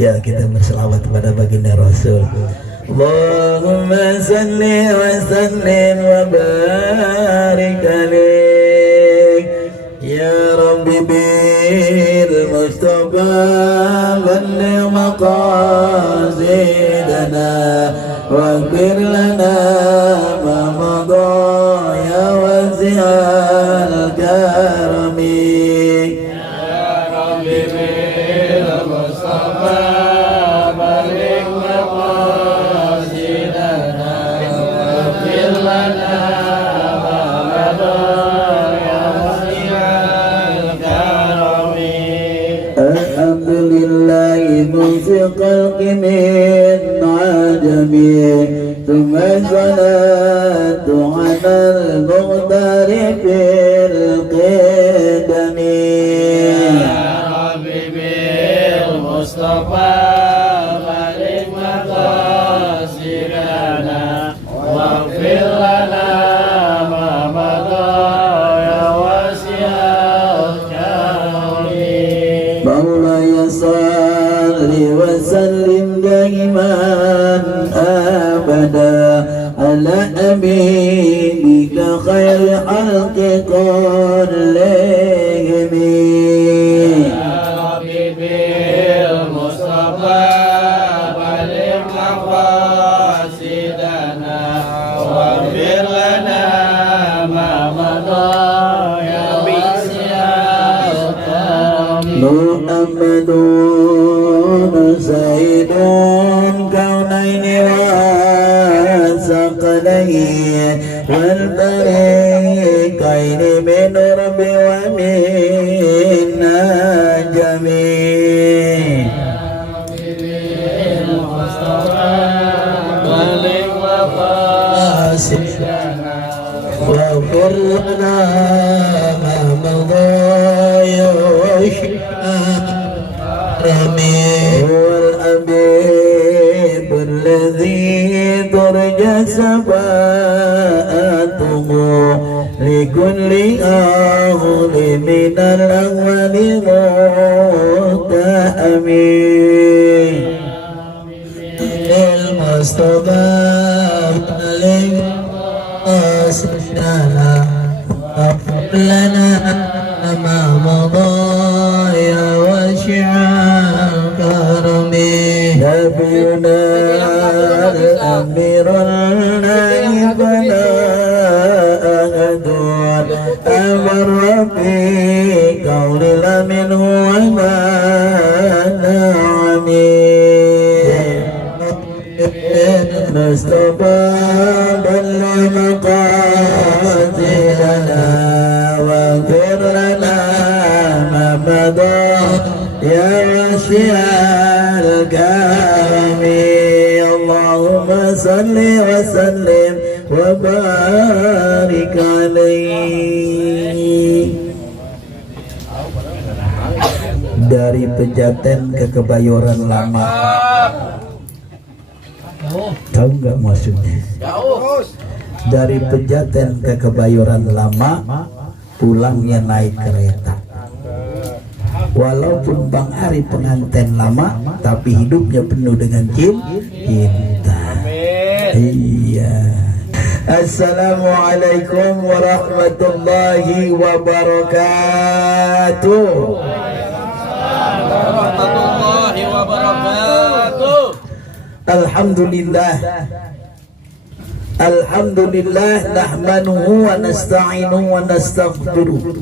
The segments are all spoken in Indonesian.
Ya, kita berselawat kepada baginda Rasul. Allahumma salli wa sallim wa barik alaik ya Rabbi bil Mustafa balligh maqasidana waghfir lana ma madha ya wasi'al karami ya Rabbi bil Mustafa balligh maqasidana waghfir lana ma madha ya wasi'al karami. Alhamdulillahi musiqal qimin ajami ثم الصلاة على المختار في القدم يا ربي بالمصطفى بلغ مقاصدنا واغفر لنا ما مضى يا واسع الكرم. مولاي صل وسلم دائما أبدا على أمينك خير خلق كلهم يا ربي بالمصطفى بلغ مقاصدنا واغفر لنا ما مضى يا واسع الكرم. محمد سيد كونين وثقلين والفريقين من رب ومن جميع بلغ مقاصدنا واغفر لنا ما مضى يا والحبيب الذي ترجى شفاعته لكل أهل من الأول متهمين المصطفى بلغ مقاصدنا واغفر لنا ما مضى يا واسع الكرم. نبينا الأمير النائبنا أحد أمر في قول الأمين وما نعمين مصطفى بلغ مقاصدنا واغفر لنا ما مضى يا واسع الكرم. اللهم صل وسلم وبارك عليه. Dari Pejaten ke Kebayoran Lama, tahu nggak maksudnya? Dari Pejaten ke Kebayoran Lama, pulangnya naik kereta. Walaupun Bang Ari pengantin lama, tapi hidupnya penuh dengan cinta. Iya. Assalamualaikum warahmatullahi wabarakatuh. Warahmatullahi wabarakatuh. Alhamdulillah. Alhamdulillah nahmanuhu wa nasta'inuhu wa nastaghfiruh.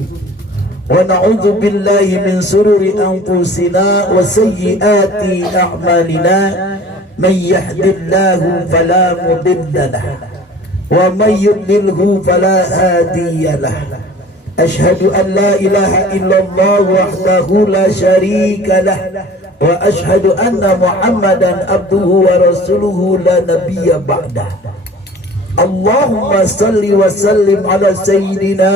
Wa na'udzu billahi min sururi anfusina wa sayyiati a'malina. Man yahdihillahu fala mudilla lahu wa man yudlilhu fala hadiya lahu. Ashhadu an la ilaha illallah wahdahu la syarika lahu wa ashhadu anna Muhammadan abduhu wa rasuluhu la nabiyya ba'dah. Allahumma salli wa sallim ala sayyidina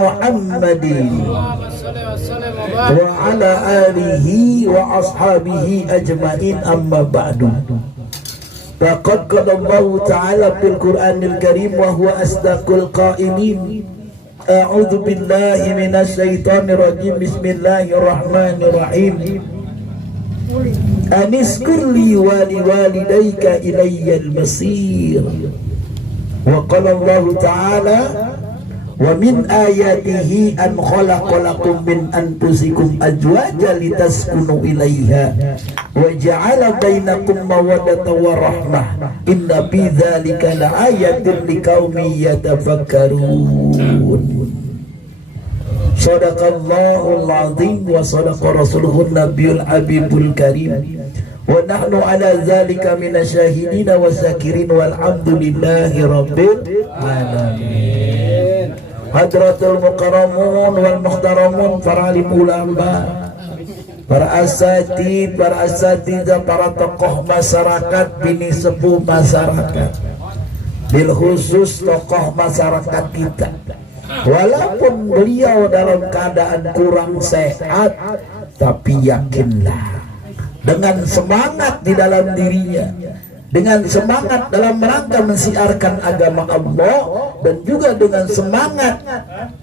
Muhammadin wa ala alihi wa ashabihi ajma'in, amma ba'du. Faqad qala Allah ta'ala fil Qur'anil Karim wa huwa asdaqul qa'ilin. A'udzu billahi minasy syaithanir rajim. Bismillahirrahmanirrahim. aniskurli wa liwalidayka ilayyal masir. Wa qala Allah Ta'ala wa min ayatihi an khalaqalakum min anfusikum azwajan litaskunu ilaiha wa ja'ala bainakum mawaddatan wa rahmah inna fi dzalika laayatin liqaumin yatafakkarun. Shadaqallahul azim wa shadaqa rasuluhun nabiyul habibul karim wa nahnu ala dzalika minasyahidin wa syakirin walhamdulillahi rabbil alamin. Hadratul mukarramun wal muhtaramun, para alim ulama, para asatid, para asatidzah, para tokoh masyarakat, bini sepuh masyarakat, bil khusus tokoh masyarakat kita. Walaupun beliau dalam keadaan kurang sehat, tapi yakinlah dengan semangat di dalam dirinya, dengan semangat dalam rangka mensiarkan agama Allah, dan juga dengan semangat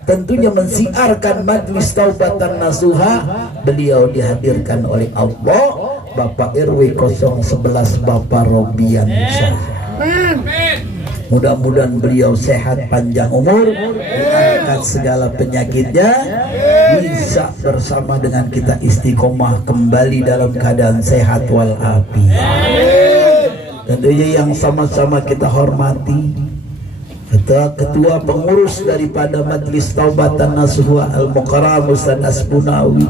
tentunya mensiarkan majlis taubatan nasuha, beliau dihadirkan oleh Allah Bapak RW 011 Bapak Robian Syah. Mudah-mudahan beliau sehat, panjang umur, diangkat segala penyakitnya, bisa bersama dengan kita istiqomah kembali dalam keadaan sehat walafiat. Tentunya yang sama-sama kita hormati Ketua pengurus daripada Majlis Taubatan Nasuha Al-Mukarram Ustaz Asbunawi,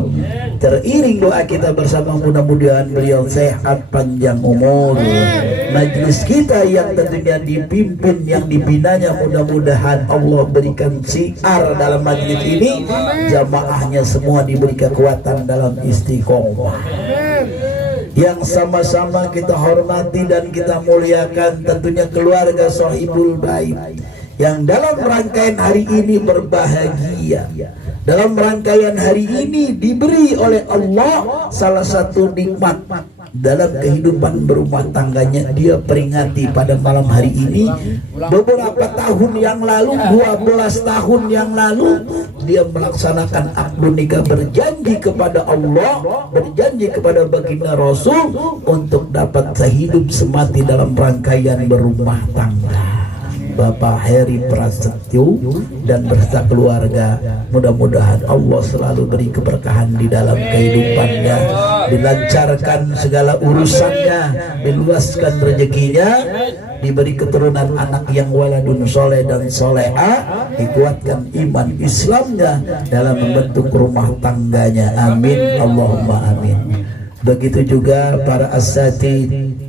teriring doa kita bersama, mudah-mudahan beliau sehat, panjang umur. Majlis kita yang tentunya dipimpin, yang dibinanya, mudah-mudahan Allah berikan syiar dalam majlis ini, jamaahnya semua diberi kekuatan dalam istiqomah. Yang sama-sama kita hormati dan kita muliakan tentunya keluarga Sohibul Bait yang dalam rangkaian hari ini berbahagia. Dalam rangkaian hari ini diberi oleh Allah salah satu nikmat dalam kehidupan berumah tangganya. Dia peringati pada malam hari ini. Beberapa tahun yang lalu, 12 tahun yang lalu, dia melaksanakan akad nikah, berjanji kepada Allah, berjanji kepada baginda Rasul untuk dapat sehidup semati dalam rangkaian berumah tangga. Bapak Heri Prasetyo dan beserta keluarga, mudah-mudahan Allah selalu beri keberkahan di dalam kehidupannya, dilancarkan segala urusannya, diluaskan rezekinya, diberi keturunan anak yang waladun soleh dan soleha, dikuatkan iman Islamnya dalam membentuk rumah tangganya. Amin Allahumma amin. Begitu juga para asatidz,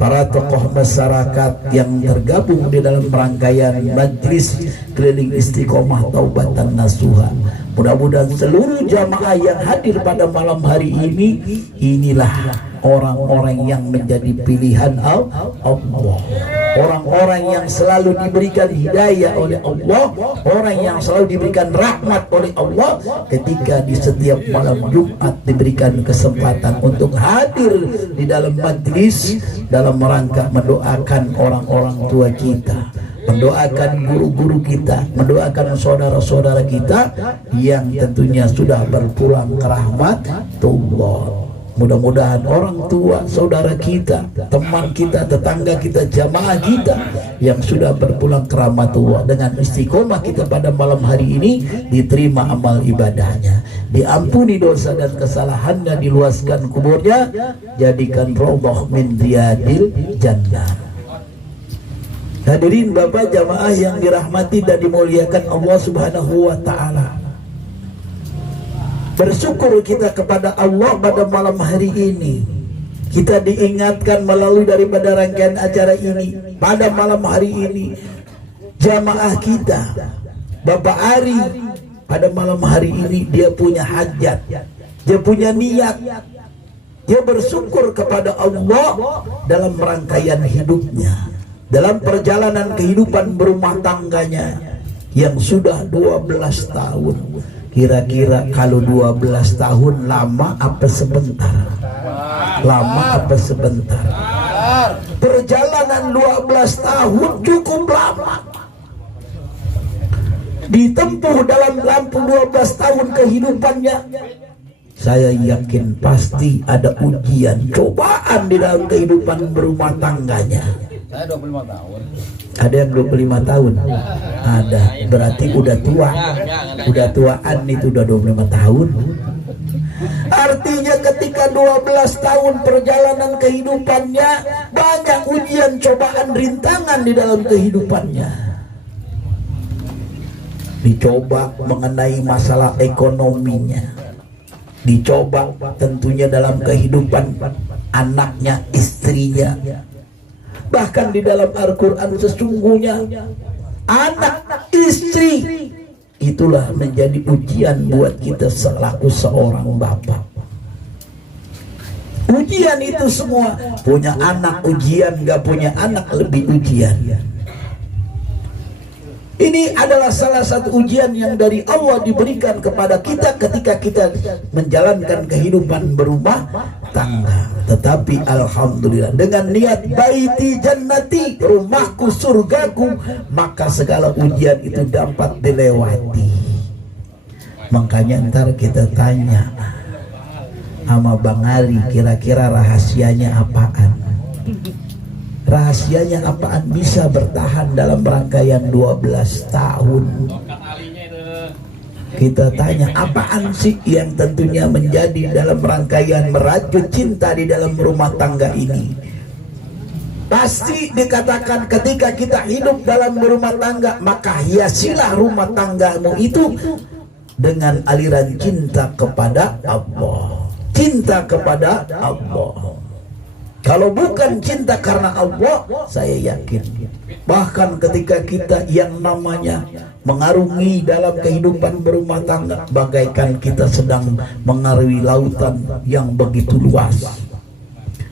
para tokoh masyarakat yang tergabung di dalam rangkaian Majlis Keliling Istiqomah Taubatan Nasuha. Mudah-mudahan seluruh jamaah yang hadir pada malam hari ini, inilah orang-orang yang menjadi pilihan Allah, orang-orang yang selalu diberikan hidayah oleh Allah, orang yang selalu diberikan rahmat oleh Allah, ketika di setiap malam Jumat diberikan kesempatan untuk hadir di dalam majlis dalam rangka mendoakan orang-orang tua kita, mendoakan guru-guru kita, mendoakan saudara-saudara kita yang tentunya sudah berpulang ke rahmatullah. Mudah-mudahan orang tua, saudara kita, teman kita, tetangga kita, jamaah kita yang sudah berpulang ke rahmatullah, dengan istiqomah kita pada malam hari ini, diterima amal ibadahnya, diampuni dosa dan kesalahannya, diluaskan kuburnya, jadikan raudhah min riyadil jannah. Hadirin Bapak jamaah yang dirahmati dan dimuliakan Allah Subhanahu wa taala. Bersyukur kita kepada Allah pada malam hari ini. Kita diingatkan melalui daripada rangkaian acara ini, pada malam hari ini jamaah kita, Bapak Ari, pada malam hari ini dia punya hajat, dia punya niat, dia bersyukur kepada Allah dalam rangkaian hidupnya, dalam perjalanan kehidupan berumah tangganya yang sudah 12 tahun. Kira-kira kalau 12 tahun lama apa sebentar? Lama apa sebentar? Perjalanan 12 tahun cukup lama, ditempuh dalam lampu 12 tahun kehidupannya. saya yakin pasti ada ujian, cobaan di dalam kehidupan berumah tangganya. Saya 25 tahun. Ada yang 25 tahun? Ada, berarti udah tua. Udah tuaan itu, udah 25 tahun. Artinya ketika 12 tahun perjalanan kehidupannya, banyak ujian, cobaan, rintangan di dalam kehidupannya. Dicoba mengenai masalah ekonominya, dicoba tentunya dalam kehidupan anaknya, istrinya. Bahkan di dalam Al-Quran sesungguhnya anak, istri, itulah menjadi ujian buat kita selaku seorang bapak. Ujian itu semua, punya anak ujian, gak punya anak lebih ujian. Ini adalah salah satu ujian yang dari Allah diberikan kepada kita ketika kita menjalankan kehidupan berumah tangga. Tetapi alhamdulillah, dengan niat baiti jannati, rumahku surgaku, maka segala ujian itu dapat dilewati. Makanya ntar kita tanya sama Bang Ali, kira-kira rahasianya apaan? Rahasianya apaan bisa bertahan dalam rangkaian 12 tahun? Kita tanya, apaan sih yang tentunya menjadi dalam rangkaian merajut cinta di dalam rumah tangga ini? Pasti dikatakan ketika kita hidup dalam rumah tangga, maka hiasilah rumah tanggamu itu dengan aliran cinta kepada Allah. Cinta kepada Allah. Kalau bukan cinta karena Allah, saya yakin bahkan ketika kita yang namanya mengarungi dalam kehidupan berumah tangga, bagaikan kita sedang mengarungi lautan yang begitu luas.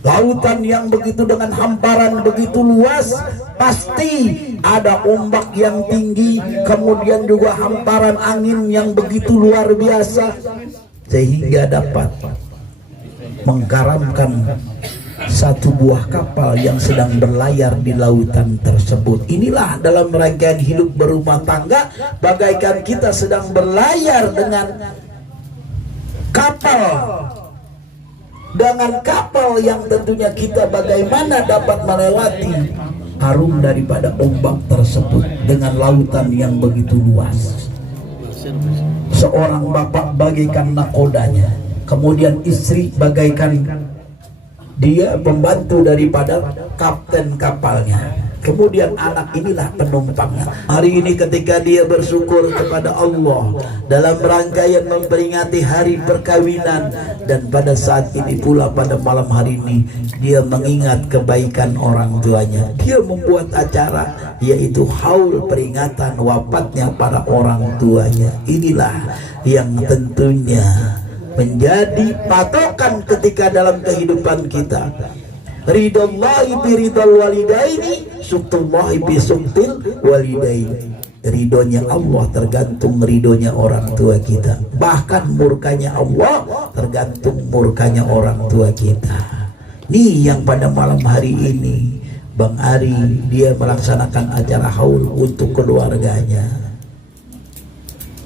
Lautan yang begitu dengan hamparan begitu luas, pasti ada ombak yang tinggi, kemudian juga hamparan angin yang begitu luar biasa, sehingga dapat menggaramkan satu buah kapal yang sedang berlayar di lautan tersebut. Inilah dalam rangkaian hidup berumah tangga, bagaikan kita sedang berlayar dengan kapal. Dengan kapal yang tentunya kita bagaimana dapat melewati arung daripada ombak tersebut dengan lautan yang begitu luas. Seorang bapak bagaikan nakodanya, kemudian istri bagaikan dia pembantu daripada kapten kapalnya, kemudian anak inilah penumpangnya. Hari ini ketika dia bersyukur kepada Allah dalam rangkaian memperingati hari perkawinan, dan pada saat ini pula pada malam hari ini dia mengingat kebaikan orang tuanya, dia membuat acara yaitu haul peringatan wafatnya para orang tuanya. Inilah yang tentunya menjadi patokan ketika dalam kehidupan kita. Ridallahi biridal walidaini, suktullahi bisuktil walidaini. Ridhonya Allah tergantung ridhonya orang tua kita. Bahkan murkanya Allah tergantung murkanya orang tua kita. Ini yang pada malam hari ini Bang Ari dia melaksanakan acara haul untuk keluarganya.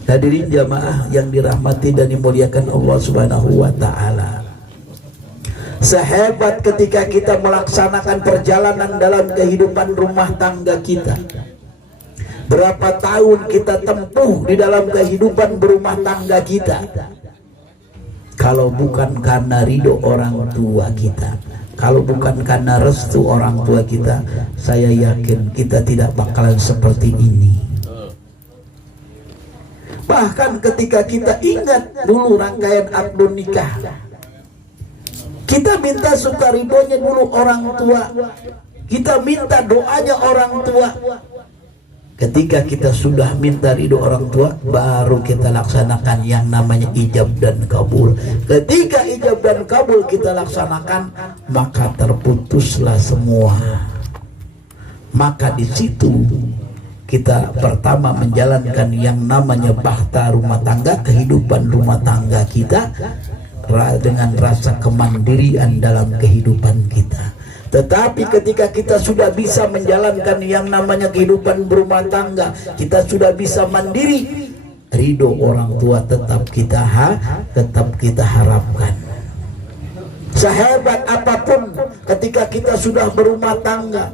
Hadirin jamaah yang dirahmati dan dimuliakan Allah Subhanahu wa taala. Sehebat ketika kita melaksanakan perjalanan dalam kehidupan rumah tangga kita. Berapa tahun kita tempuh di dalam kehidupan berumah tangga kita. Kalau bukan karena ridho orang tua kita, kalau bukan karena restu orang tua kita, saya yakin kita tidak bakalan seperti ini. Bahkan ketika kita ingat dulu rangkaian akad nikah, kita minta sukaridonya dulu orang tua, kita minta doanya orang tua. Ketika kita sudah minta ridho orang tua, baru kita laksanakan yang namanya ijab dan kabul. Ketika ijab dan kabul kita laksanakan, maka terputuslah semua. Maka di situ kita pertama menjalankan yang namanya bahtera rumah tangga, kehidupan rumah tangga kita dengan rasa kemandirian dalam kehidupan kita. Tetapi ketika kita sudah bisa menjalankan yang namanya kehidupan berumah tangga, kita sudah bisa mandiri, ridho orang tua tetap kita harapkan. Sehebat apapun ketika kita sudah berumah tangga,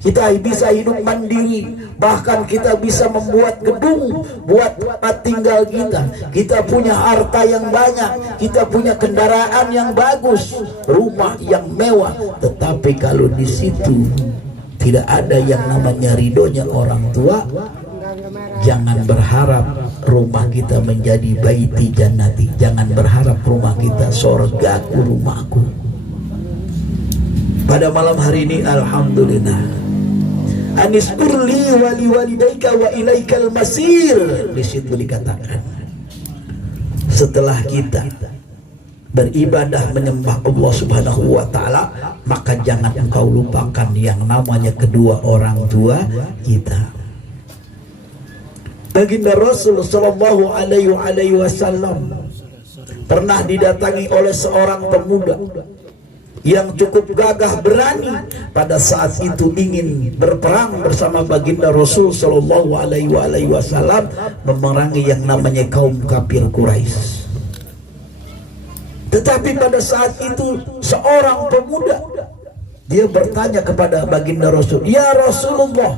kita bisa hidup mandiri, bahkan kita bisa membuat gedung buat tempat tinggal kita. Kita punya harta yang banyak, kita punya kendaraan yang bagus, rumah yang mewah. Tetapi kalau di situ tidak ada yang namanya ridhonya orang tua, jangan berharap rumah kita menjadi baiti jannati. Jangan berharap rumah kita sorgaku, rumahku. Pada malam hari ini alhamdulillah, aniskurli wali walidaika wa ilaikal masir. Di situ dikatakan, setelah kita beribadah menyembah Allah Subhanahu wa taala, maka jangan engkau lupakan yang namanya kedua orang tua kita. Baginda Rasul sallallahu alaihi wasallam pernah didatangi oleh seorang pemuda yang cukup gagah berani. Pada saat itu ingin berperang bersama baginda Rasul sallallahu alaihi wasallam, memerangi yang namanya kaum kafir Quraisy. Tetapi pada saat itu seorang pemuda, dia bertanya kepada baginda Rasul, "Ya Rasulullah,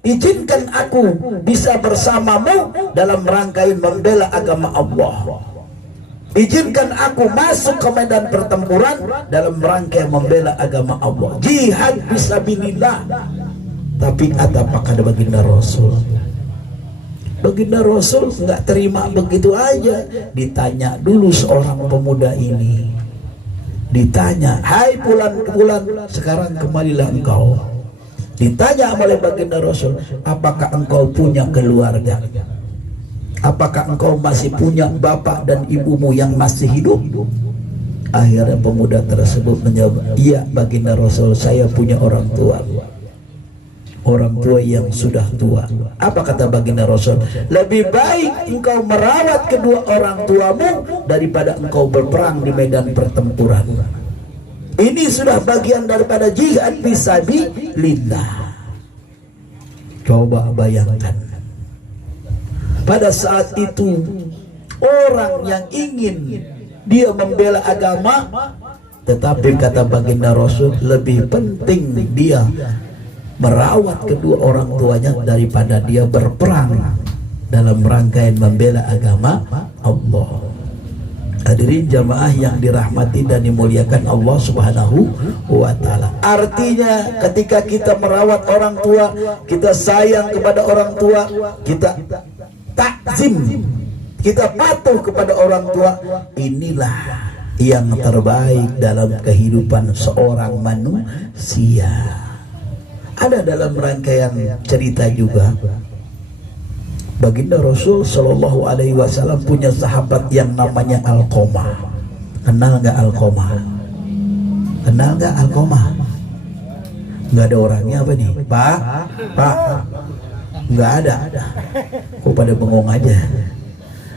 izinkan aku bisa bersamamu dalam rangkaian membela agama Allah. Izinkan aku masuk ke medan pertempuran dalam rangkaian membela agama Allah, jihad fisabilillah." Tapi apa kata baginda Rasul? Baginda Rasul nggak terima begitu aja. Ditanya dulu seorang pemuda ini, ditanya, "Hai Fulan, sekarang kembalilah engkau." Ditanya oleh baginda Rasul, "Apakah engkau punya keluarga? Apakah engkau masih punya bapak dan ibumu yang masih hidup?" Akhirnya pemuda tersebut menjawab, "Iya baginda Rasul, saya punya orang tua. Orang tua yang sudah tua." Apa kata baginda Rasul? "Lebih baik engkau merawat kedua orang tuamu daripada engkau berperang di medan pertempuran." Ini sudah bagian daripada jihad fisabilillah. Coba bayangkan, pada saat itu orang yang ingin dia membela agama, tetapi kata baginda Rasul lebih penting dia merawat kedua orang tuanya daripada dia berperang dalam rangkaian membela agama Allah. Hadirin jamaah yang dirahmati dan dimuliakan Allah Subhanahu wa taala. Artinya ketika kita merawat orang tua, kita sayang kepada orang tua, kita takzim, kita patuh kepada orang tua, inilah yang terbaik dalam kehidupan seorang manusia. Ada dalam rangkaian cerita juga, baginda Rasul sallallahu alaihi wasallam punya sahabat yang namanya Alqamah. Kenal nggak Alqamah? Kenal nggak Alqamah? Nggak ada orangnya apa nih? Pak, nggak ada. Kok pada bengong aja?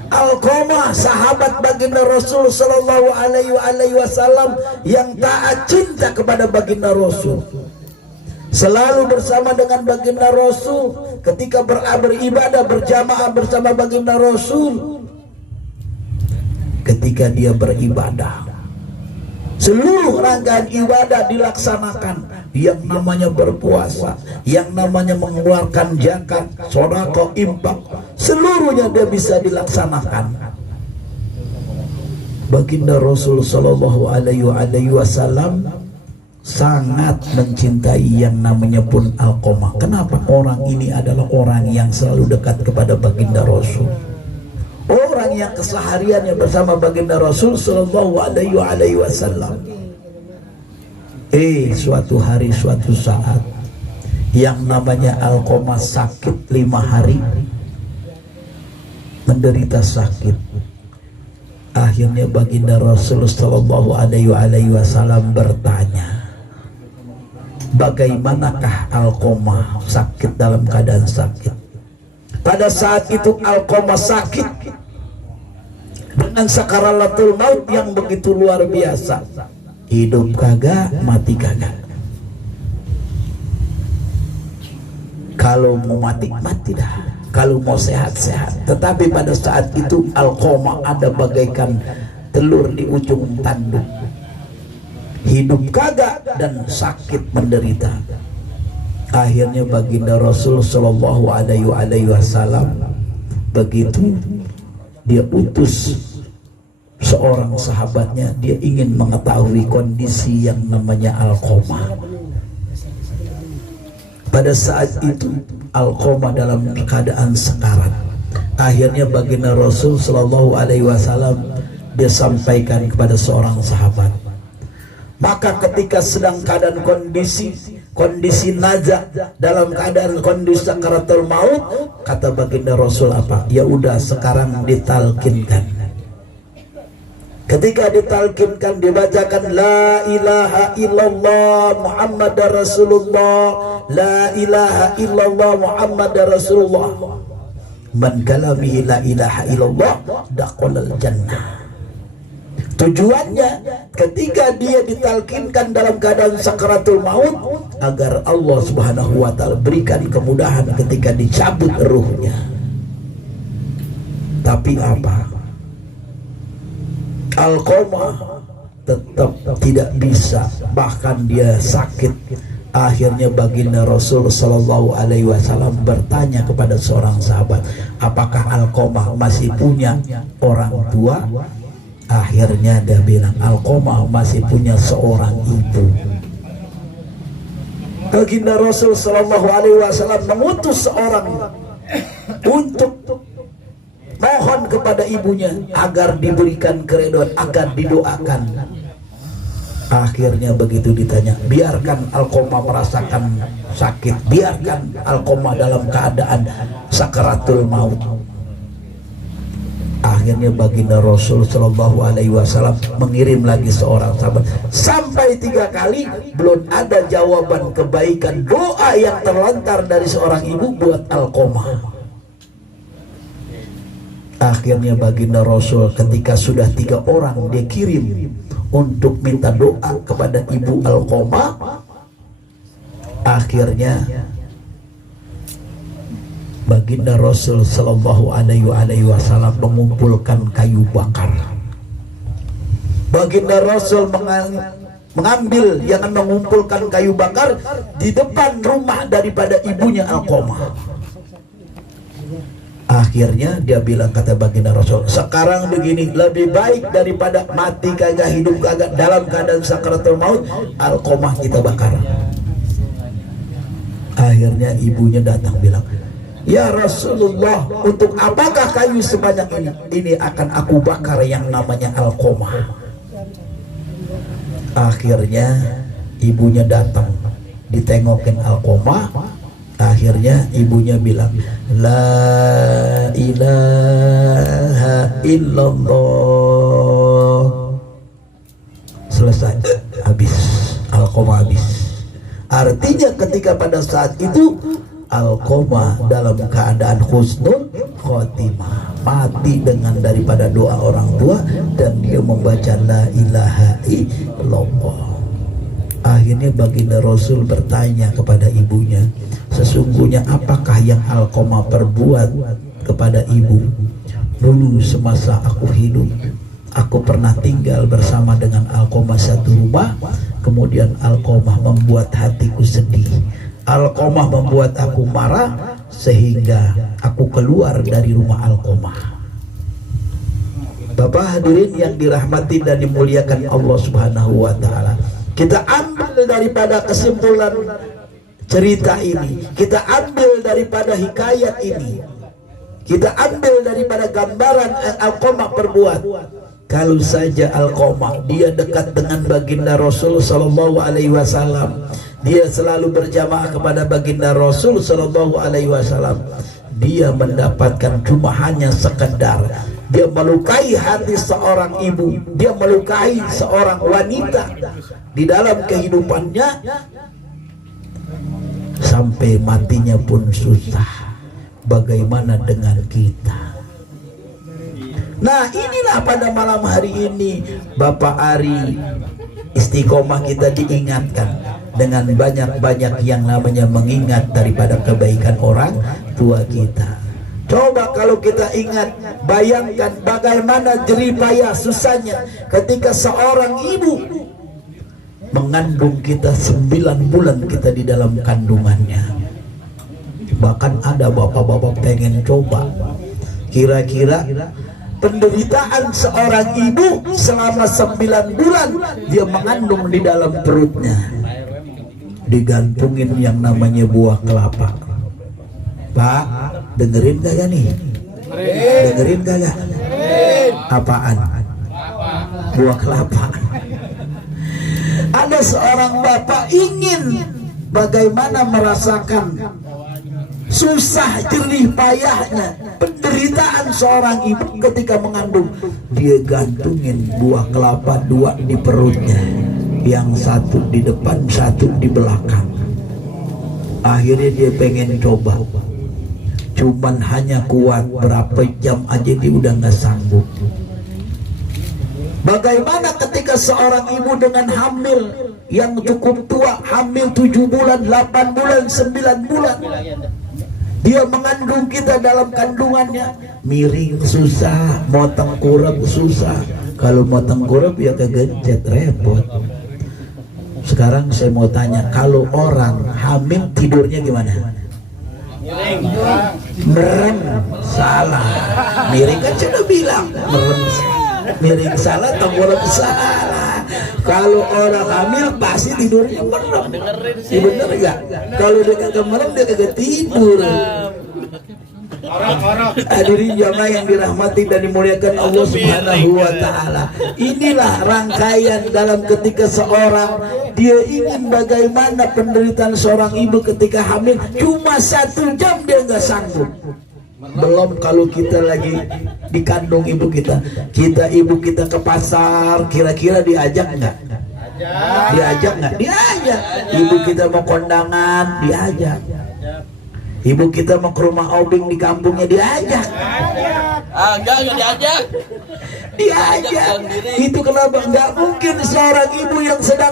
Alqamah, sahabat baginda Rasul sallallahu alaihi wasallam yang taat cinta kepada baginda Rasul. Selalu bersama dengan baginda Rasul ketika beribadah berjamaah bersama baginda Rasul. Ketika dia beribadah, seluruh rangkaian ibadah dilaksanakan. Yang namanya berpuasa, yang namanya mengeluarkan zakat, sedekah, infak, seluruhnya dia bisa dilaksanakan. Baginda Rasul sallallahu alaihi wasallam sangat mencintai yang namanya pun Alqamah. Kenapa? Orang ini adalah orang yang selalu dekat kepada baginda Rasul, orang yang kesehariannya bersama baginda Rasul sallallahu alaihi wasallam. Suatu hari, suatu saat, yang namanya Alqamah sakit 5 hari, menderita sakit. Akhirnya baginda Rasul sallallahu alaihi wasallam bertanya, bagaimanakah Alqamah sakit dalam keadaan sakit? Pada saat itu Alqamah sakit dengan sakaratul maut yang begitu luar biasa. Hidup kagak, mati kagak. Kalau mau mati, mati dah. kalau mau sehat-sehat. Tetapi pada saat itu Alqamah ada bagaikan telur di ujung tanduk, hidup kagak dan sakit menderita. Akhirnya baginda Rasul Shallallahu Alaihi Wasallam begitu dia utus seorang sahabatnya, dia ingin mengetahui kondisi yang namanya Alqamah. Pada saat itu Alqamah dalam keadaan sekarat. Akhirnya baginda Rasul Shallallahu Alaihi Wasallam dia sampaikan kepada seorang sahabat. Maka ketika sedang keadaan kondisi najah, dalam keadaan kondisi sakaratul maut, kata baginda Rasul apa? Ya udah sekarang ditalkinkan. Ketika ditalkinkan, dibacakan la ilaha illallah Muhammadar Rasulullah, la ilaha illallah Muhammadar Rasulullah. Man kalamihi la ilaha illallah dakhalal jannah. Tujuannya ketika dia ditalkinkan dalam keadaan sakaratul maut, agar Allah Subhanahu wa taala berikan kemudahan ketika dicabut ruhnya. Tapi apa? Alqamah tetap tidak bisa, bahkan dia sakit. Akhirnya baginda Rasul Shallallahu Alaihi Wasallam bertanya kepada seorang sahabat, apakah Alqamah masih punya orang tua? Akhirnya dia bilang, Alqamah masih punya seorang ibu. Baginda Rasul Shallallahu Alaihi Wasallam mengutus seorang untuk mohon kepada ibunya agar diberikan keridhaan, agar didoakan. Akhirnya begitu ditanya, biarkan Alqamah merasakan sakit, biarkan Alqamah dalam keadaan sakaratul maut. Akhirnya baginda Rasul Shallallahu Alaihi Wasallam mengirim lagi seorang sahabat. Sampai 3 kali belum ada jawaban kebaikan doa yang terlontar dari seorang ibu buat Alqamah. Akhirnya baginda Rasul ketika sudah 3 orang dia kirim untuk minta doa kepada ibu Alqamah. Akhirnya baginda Rasul Shallallahu Alaihi Wasallam mengumpulkan kayu bakar. Baginda Rasul mengambil, jangan mengumpulkan kayu bakar di depan rumah daripada ibunya Alqamah. Akhirnya dia bilang, kata baginda Rasul, sekarang begini, lebih baik daripada mati kagak hidup kagak dalam keadaan sakaratul maut, Alqamah kita bakar. Akhirnya ibunya datang bilang, ya Rasulullah, untuk apakah kayu sebanyak ini? Ini akan aku bakar yang namanya Alqamah. Akhirnya ibunya datang, ditengokin Alqamah. Akhirnya ibunya bilang, la ilaha illallah. Selesai, habis, Alqamah habis. Artinya ketika pada saat itu Alqamah dalam keadaan husnul khotimah, mati dengan daripada doa orang tua, dan dia membaca la ilaha illallah. Akhirnya baginda Rasul bertanya kepada ibunya, sesungguhnya apakah yang Alqamah perbuat kepada ibu? Dulu semasa aku hidup, aku pernah tinggal bersama dengan Alqamah satu rumah. Kemudian Alqamah membuat hatiku sedih, Alqamah membuat aku marah, sehingga aku keluar dari rumah Alqamah. Bapak hadirin yang dirahmati dan dimuliakan Allah Subhanahu wa taala, kita ambil daripada kesimpulan cerita ini, kita ambil daripada hikayat ini, kita ambil daripada gambaran Alqamah perbuat. Kalau saja Alqamah dia dekat dengan baginda Rasul Sallallahu Alaihi Wasallam, dia selalu berjamaah kepada baginda Rasul Sallallahu Alaihi Wasallam, dia mendapatkan cuma hanya sekedar dia melukai hati seorang ibu, dia melukai seorang wanita di dalam kehidupannya, sampai matinya pun susah. Bagaimana dengan kita? Nah, inilah pada malam hari ini Bapak Ari Istiqomah kita diingatkan dengan banyak-banyak yang namanya mengingat daripada kebaikan orang tua kita. Coba kalau kita ingat, bayangkan bagaimana jerih payah susahnya ketika seorang ibu mengandung kita 9 bulan kita di dalam kandungannya. Bahkan ada bapak-bapak pengen coba, kira-kira penderitaan seorang ibu selama 9 bulan dia mengandung di dalam perutnya, digantungin yang namanya buah kelapa. Pak, dengerin kagak nih? Dengerin kagak? Apaan? Buah kelapa. Ada seorang bapak ingin bagaimana merasakan susah jerih payahnya penderitaan seorang ibu ketika mengandung. Dia gantungin buah kelapa 2 di perutnya, yang satu di depan, satu di belakang. Akhirnya dia pengen coba, cuman hanya kuat berapa jam aja dia udah nggak sanggup. Bagaimana ketika seorang ibu dengan hamil yang cukup tua, hamil 7 bulan, 8 bulan, 9 bulan, dia mengandung kita dalam kandungannya. Miring susah, mau tengkurap susah. Kalau mau tengkurap ya kegencet, repot. Sekarang saya mau tanya, kalau orang hamil tidurnya gimana? Merem. Salah. Miring kan sudah bilang merem. Miring salah, tengkurap salah. Kalau orang hamil pasti tidurnya merem. Iya bener gak? Kalau dia kagak merem dia kagak tidur. Hadirin jamaah yang dirahmati dan dimuliakan Allah Subhanahu wa taala. Inilah rangkaian dalam ketika seorang dia ingin bagaimana penderitaan seorang ibu ketika hamil, cuma 1 jam dia nggak sanggup. Belum kalau kita lagi dikandung ibu kita, ibu kita ke pasar, kira-kira diajak nggak? Diajak nggak? Diajak. Ibu kita mau kondangan, diajak. Ibu kita mau ke rumah obing di kampungnya, diajak. Enggak diajak. Diajak. Itu kenapa? Nggak mungkin seorang ibu yang sedang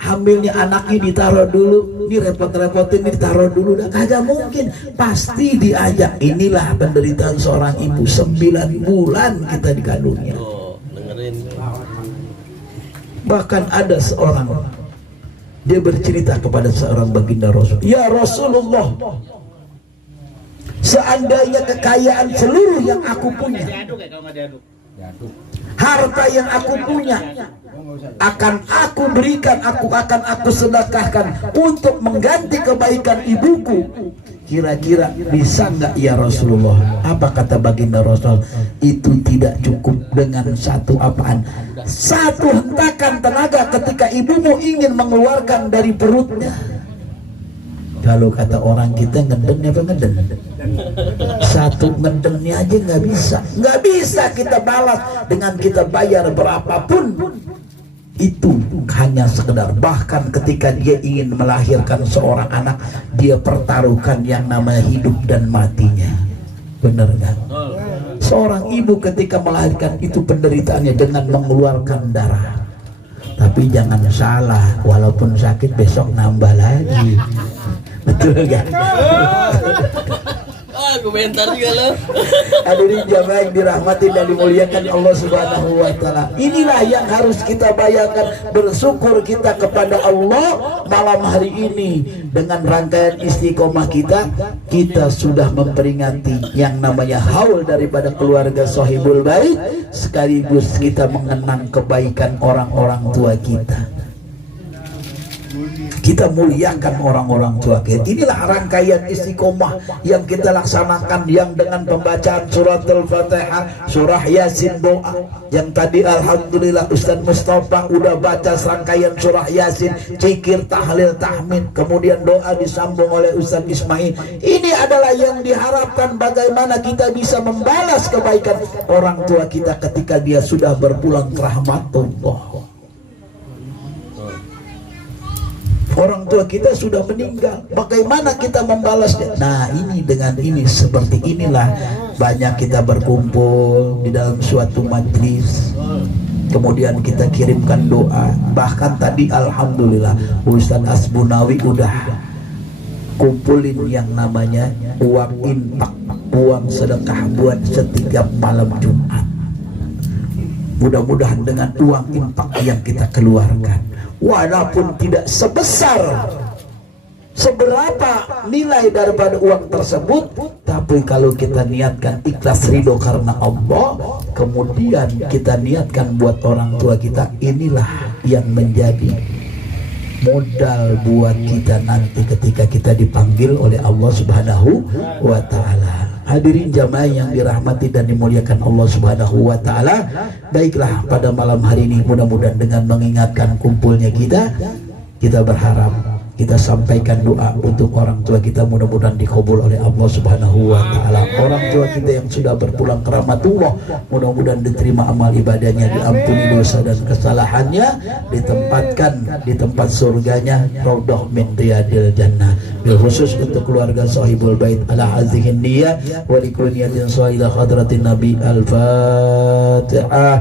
hamilnya anaknya ditaruh dulu, ini repot-repotin, ditaruh dulu, kagak mungkin, pasti diajak. Inilah penderitaan seorang ibu, 9 bulan kita dikandungnya. Dengerin. Bahkan ada seorang, dia bercerita kepada seorang baginda Rasul, ya Rasulullah, seandainya kekayaan seluruh yang aku punya, harta yang aku punya, akan aku berikan, akan aku sedekahkan untuk mengganti kebaikan ibuku, kira-kira bisa nggak ya Rasulullah? Apa kata baginda Rasul? Itu tidak cukup dengan satu apaan? Satu hentakan tenaga ketika ibumu ingin mengeluarkan dari perutnya. Kalau kata orang kita ngeden apa ngeden? Satu ngedennya aja nggak bisa kita balas dengan kita bayar berapapun. Itu hanya sekedar, bahkan ketika dia ingin melahirkan seorang anak, dia pertaruhkan yang namanya hidup dan matinya. Benar kan? Seorang ibu ketika melahirkan itu penderitaannya dengan mengeluarkan darah. Tapi jangan salah, walaupun sakit besok nambah lagi. Betul kan? Komentar juga lo. Hadirin jamaah yang dirahmati dan dimuliakan Allah Subhanahu wa taala. Inilah yang harus kita bayangkan, bersyukur kita kepada Allah malam hari ini dengan rangkaian istiqomah kita sudah memperingati yang namanya haul daripada keluarga Sohibul Bait, sekaligus kita mengenang kebaikan orang-orang tua kita. Kita muliakan orang-orang tua kita. Inilah rangkaian istiqomah yang kita laksanakan, yang dengan pembacaan surat Al-Fatihah, surah Yasin, doa yang tadi alhamdulillah Ustaz Mustafa udah baca rangkaian surah Yasin, zikir, tahlil, tahmid, kemudian doa disambung oleh Ustaz Ismail. Ini adalah yang diharapkan bagaimana kita bisa membalas kebaikan orang tua kita ketika dia sudah berpulang ke rahmatullah. Orang tua kita sudah meninggal, bagaimana kita membalasnya? Nah, ini dengan ini, seperti inilah banyak kita berkumpul di dalam suatu majlis, kemudian kita kirimkan doa. Bahkan tadi alhamdulillah Ustaz Asbunawi udah kumpulin yang namanya uang infak uang sedekah buat setiap malam Jumat. Mudah-mudahan dengan uang infak yang kita keluarkan, walaupun tidak sebesar seberapa nilai daripada uang tersebut, tapi kalau kita niatkan ikhlas ridho karena Allah, kemudian kita niatkan buat orang tua kita, inilah yang menjadi modal buat kita nanti ketika kita dipanggil oleh Allah Subhanahu wa Ta'ala. Hadirin jamaah yang dirahmati dan dimuliakan Allah Subhanahu wa Ta'ala, baiklah pada malam hari ini mudah-mudahan dengan mengingatkan kumpulnya kita berharap kita sampaikan doa untuk orang tua kita, mudah-mudahan dikabul oleh Allah Subhanahu wa Ta'ala. Orang tua kita yang sudah berpulang ke rahmatullah, mudah-mudahan diterima amal ibadahnya, diampuni dosa dan kesalahannya, ditempatkan di tempat surganya, raudhah min riyadil jannah. Bil khusus untuk keluarga sahibul bait ala hazihin niyah wa likulliyatin sahilah hadratin nabi. Al-Fatihah.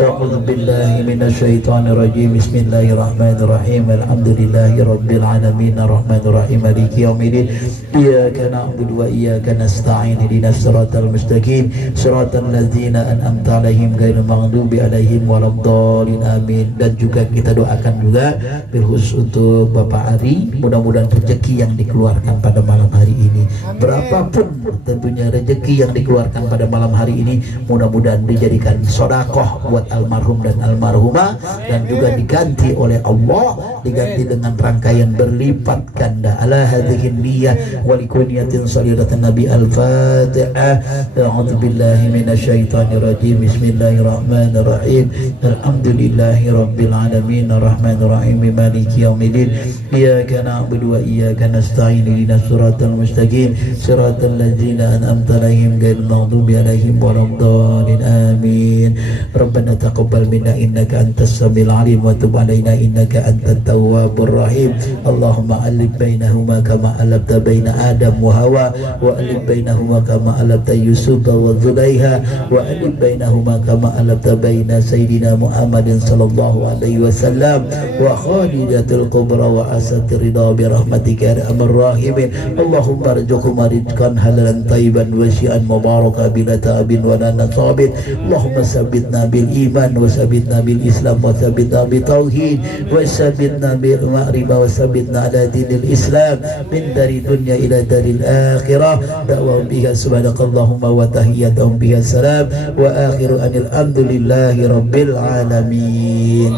A'udzu billahi minasyaitonir rajim. Bismillahirrahmanirrahim. Alhamdulillahi rabbil alamin arrahmanir rahim maliki yaumiddin. Iyyaka na'budu wa iyyaka nasta'in. Ihdinas siratal mustaqim siratal ladzina an'amta 'alaihim ghairil maghdubi 'alaihim waladdallin. Amin. Dan juga kita doakan juga bil khusus untuk Bapak Ari, mudah-mudahan rezeki yang dikeluarkan pada malam hari ini, berapapun tentunya rezeki yang dikeluarkan pada malam hari ini, mudah-mudahan dijadikan sodakoh buat almarhum dan almarhumah, dan juga diganti oleh Allah, diganti dengan rangkaian berlipat ganda ala hadhihi niyyah wa likuniyatin saliratin nabi. Al-Fatihah. A'udzu billahi minasyaitonir rajim. Bismillahirrahmanirrahim. Alhamdulillahi rabbil alamin arrahmanir rahim maliki yaumiddin. Iyyaka na'budu wa iyyaka nasta'in. Ihdinas siratal mustaqim siratal ladzina an'amta 'alaihim ghairil maghdubi 'alaihim waladdallin. Amin. Rabbana taqabbal minna innaka antas samiul 'alim wa tub 'alaina innaka antat tawwabur rahim. Allahumma alif bainahuma kama alafta baina Adam wa Hawa, wa alif bainahuma kama alafta Yusuf wa Zulaiha, wa alif bainahuma kama alafta baina Sayyidina Muhammadin sallallahu alaihi wasallam wa Khadijatul Kubra wa asatir ridha bi rahmatika ya arhamar rahimin. Allahumma arzuqhum rizqan halalan tayyiban wasi'an mubaraka bila ta'abin wa la nasabin. Allahumma sabbitna bil iman wa sabbitna bil Islam wa sabbitna bil tauhid wa sabbitna bil ma'rifah wa sabbitna ala dinil Islam min dari dunya ila daril akhirah. Da'wahum biha subhanakallahumma wa tahiyyatuhum biha salam wa akhiru anil hamdulillahi rabbil alamin.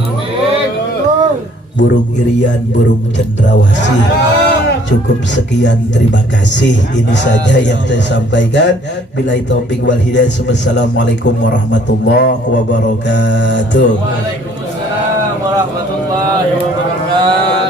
Burung irian, burung cendrawasih. Cukup sekian, terima kasih. Ini saja yang saya sampaikan. Billahi taufik wal hidayah. Wassalamualaikum warahmatullahi wabarakatuh. Waalaikumsalam warahmatullahi wabarakatuh.